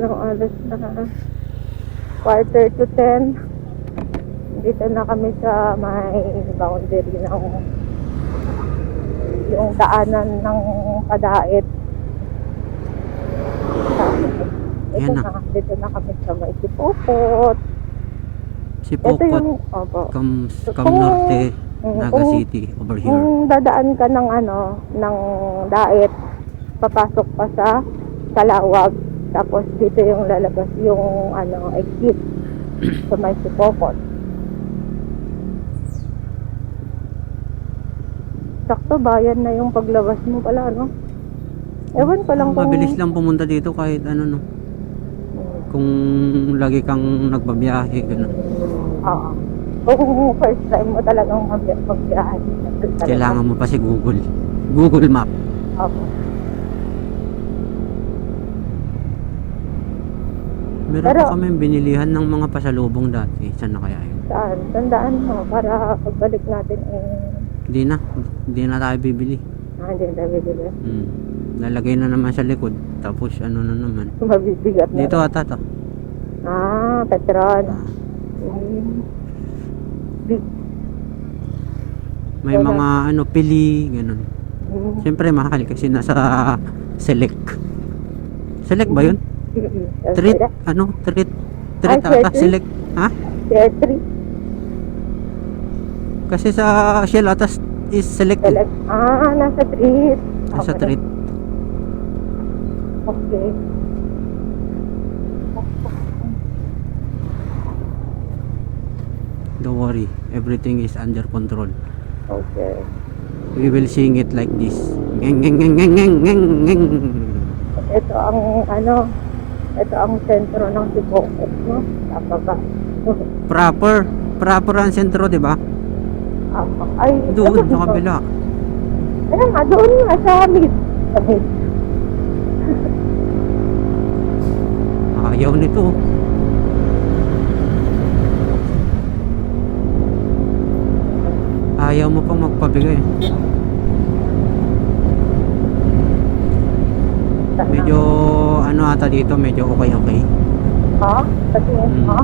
Anong oras na? Quarter to ten. Dito na kami sa may boundary ng yung daanan ng kadait. Ito na. na. Dito na kami sa may sipopot. Si Ito yung, opo. Cam, Norte, Mm, Naga kung- City, over here. Kung dadaan ka ng ano, ng dait, papasok pa sa Kalawag, tapos dito yung lalabas yung ano, exit sa may Sipokot. Sakto bayan na yung paglabas mo pala, no? Ewan ko lang kung... Mabilis lang pumunta dito kahit ano no. Kung lagi kang nagbabiyahe, ganun. Oo. Kung first time mo talagang mag- magbiyahe. Kailangan mo pa si Google. Google Map. Opo. Meron Pero- pa kami binilihan ng mga pasalubong dati. Saan na kaya yun? Saan? Tandaan mo para pagbalik natin eh, Hindi na. Hindi na tayo bibili. ah, hindi na bibili. Hmm. Lalagay na naman sa likod. Tapos ano na naman. Mabibigat na. Dito ata to. Ah, Petron. Ah, Mm. Big. May Wala. mga ano, pili, ganun. Mm. Siyempre mahal kasi nasa select. Select ba yun? Treat? Ano? Treat? Treat Ay, share ata? Select? Ha? 3. Kasi sa Shell ata is select. eh. Select. Ah, nasa treat. Nasa Okay. treat. Okay. Don't worry. Everything is under control. Okay. We will sing it like this. Ngeng ngeng ngeng ngeng ngeng ngeng. Ito ang ano, ito ang sentro ng Sibokot, no? Tama ba? Proper. Proper ang sentro, di ba? Ay, Doon, ano sa kabila. Ano nga, doon nga. Sa mid. Ayaw nito. Ayaw mo pang magpabigay. Medyo ano ata dito, medyo okay okay. Ha? Mo?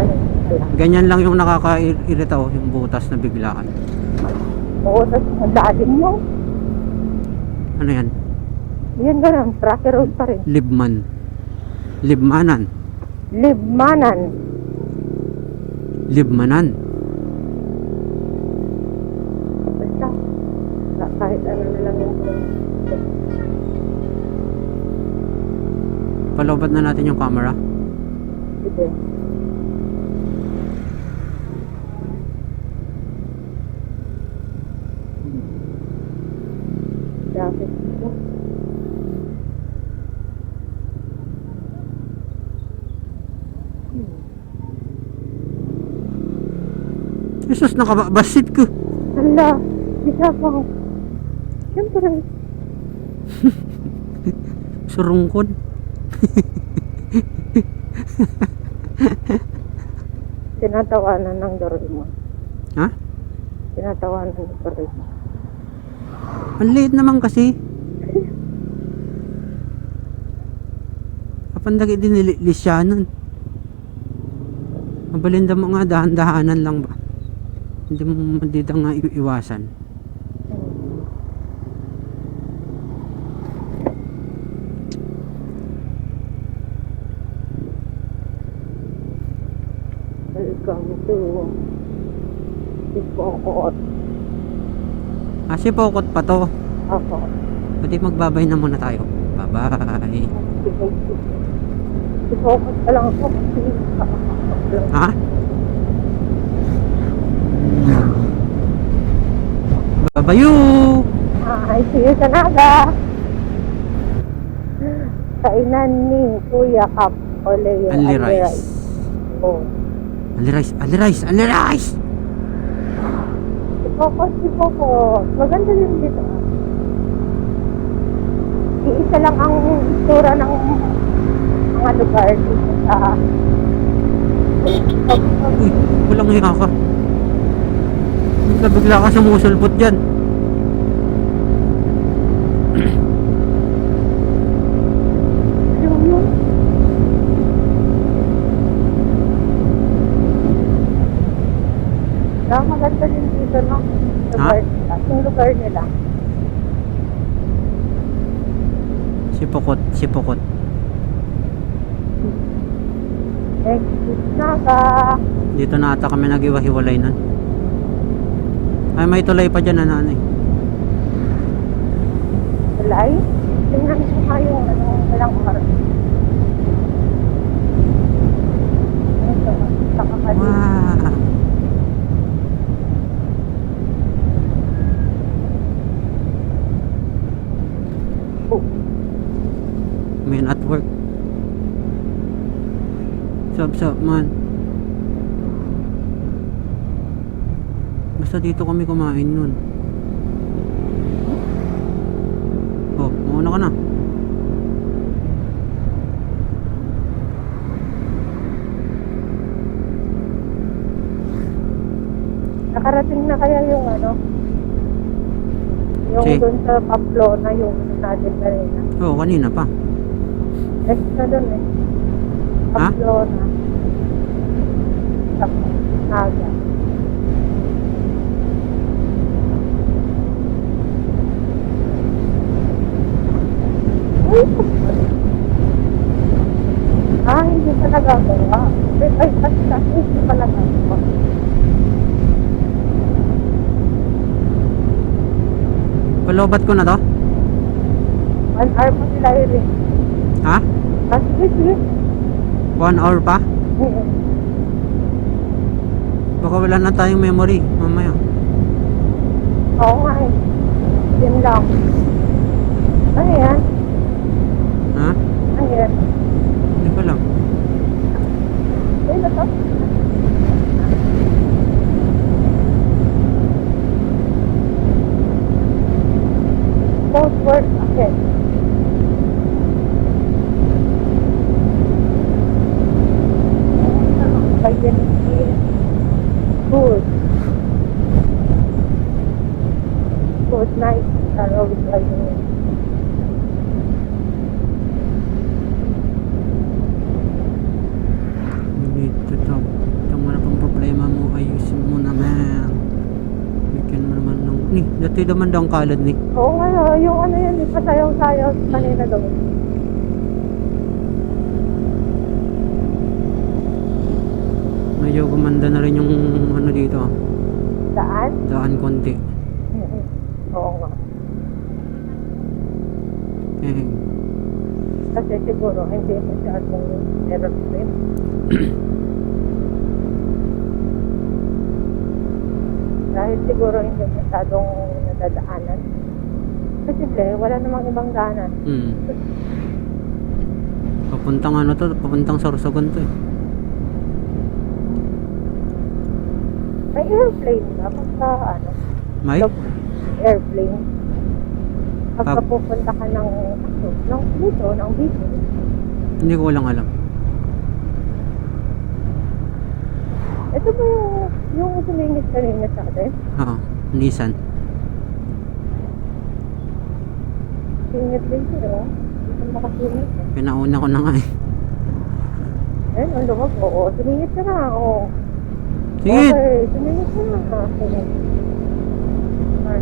Ano? Wala. Ganyan lang yung nakakairita oh, yung butas na biglaan. Oo, ang dalim mo. Ano yan? Yan ganun, tracker road pa rin. Libman. Libmanan. Libmanan. Libmanan. Palobat na natin yung camera. Ito. Jesus, nakabasit ko. Hala, isa pa. Siyempre, Surungkon. Tinatawanan ng Dorima. Ha? Tinatawanan ng Dorima. Ang liit naman kasi. Kapandagi din nilisyanan. Mabalinda mo nga dahan-dahanan lang ba? Hindi mo madida nga iwasan. To Sipokot. Ah, si Pokot pa to. Ako. Pwede magbabay na muna tayo. Bye-bye. Sipokot pa lang lang. Ha? Babayu! Hi, see you sa Naga. Kainan ni Kuya Kap o Leo Only rice. Oh. Ali rice, ali rice, ali rice! Sipokot, sipokot. Maganda din dito. Iisa lang ang istura ng mga lugar dito sa Uy, walang hiya ka. Bigla bigla ka sumusulpot dyan. Lugar nila. Yung lugar nila. Sipokot, sipokot. Exit Naga. Dito na ata kami nag-iwahiwalay nun. Ay, may tulay pa dyan na nanay. Tulay. Tingnan ko yung ano, walang oras. Ito, Sup, man. Basta dito kami kumain nun. Oh, mauna ka na. nakarating na kaya yung ano? Yung dun sa Pamplona, yung natin kanina. Oh, kanina pa. Next na dun eh. Ha? Pamplona. Tapos, Naga. Uy, Ah, hindi pa nagagawa. Ay, ay, ay, hindi pa nagagawa. Palobat ko na to? One hour pa sila yun eh. Ha? Ah, sige, sige. One hour pa? Oo. Baka wala na tayong memory mamaya. Oo nga eh. Yun lang. Ano yan? Ha? Ano yan? Hindi ko lang. Ay, ito? Both work ahead. Identity. Good. Araw with lighting. Dito to. Itong wala pang problema mo, ayusin mo naman. Bigyan mo naman ng... Ni, dati naman daw ang kalad ni. Oo nga, no, yung ano yan, di pa sayaw-sayaw kanina daw. Medyo gumanda na rin yung ano dito. ah, Saan? Daan konti. Mm-mm. Oo nga. Eh, Kasi siguro hindi masyadong aeroplane. Dahil siguro hindi masyadong nadadaanan. Kasi eh, wala namang ibang daanan. hmm. Papuntang ano to, papuntang Sorsogon to eh. May airplane na pagka ano, May? airplane. Pag- pupunta ka ng, ano, ng dito, ng dito. Hindi ko lang alam. Ito ba yung, yung sumingit kanina sa atin? Oo, Nissan. Singit din siya, oh. Hindi eh. Pinauna ko na nga eh. Ayun, ang lumag. Oo, sumingit ka na. Oo. Sige! Okay, sumingit ka na. Sige. Ah.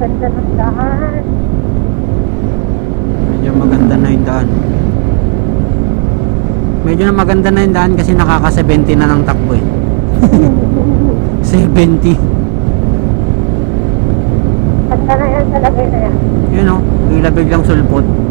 Ganda ng daan. Medyo maganda na yung daan. Na maganda na yung daan kasi nakaka-70 na ng takbo eh. 70. Ganda na yan sa lagay na yan. Yun o, bigla biglang sulpot.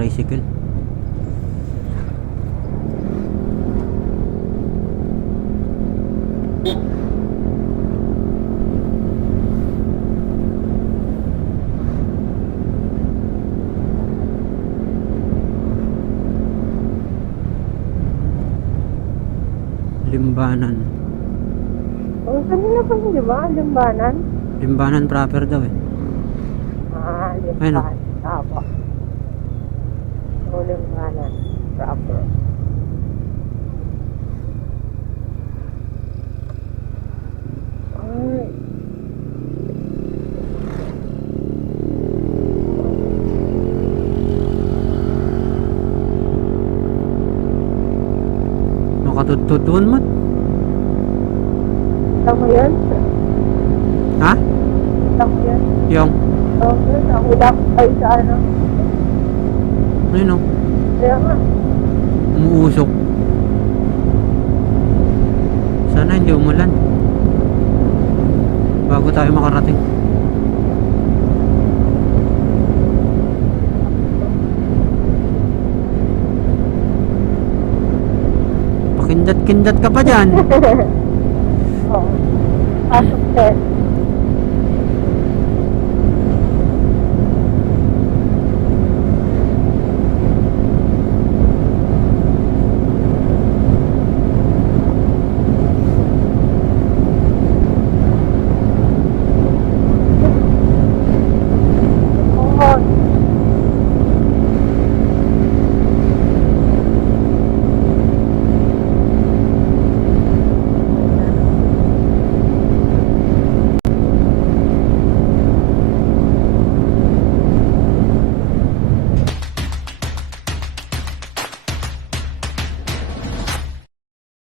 tricycle Limbanan. Oh, kanina pa yun, di ba? Limbanan? Limbanan proper daw eh. Ah, oh. Limbanan. Ayun, Apo. So, limbanan. Proper. Nakatututun mo. Tama yun? Ha? Tama yun? Yung, Oo, yun. Nahulak ay sa ano. Ano o, nga. umuusok. Sana hindi umulan. Bago tayo makarating. Pakindat-kindat ka pa dyan. Oo. Pasok din.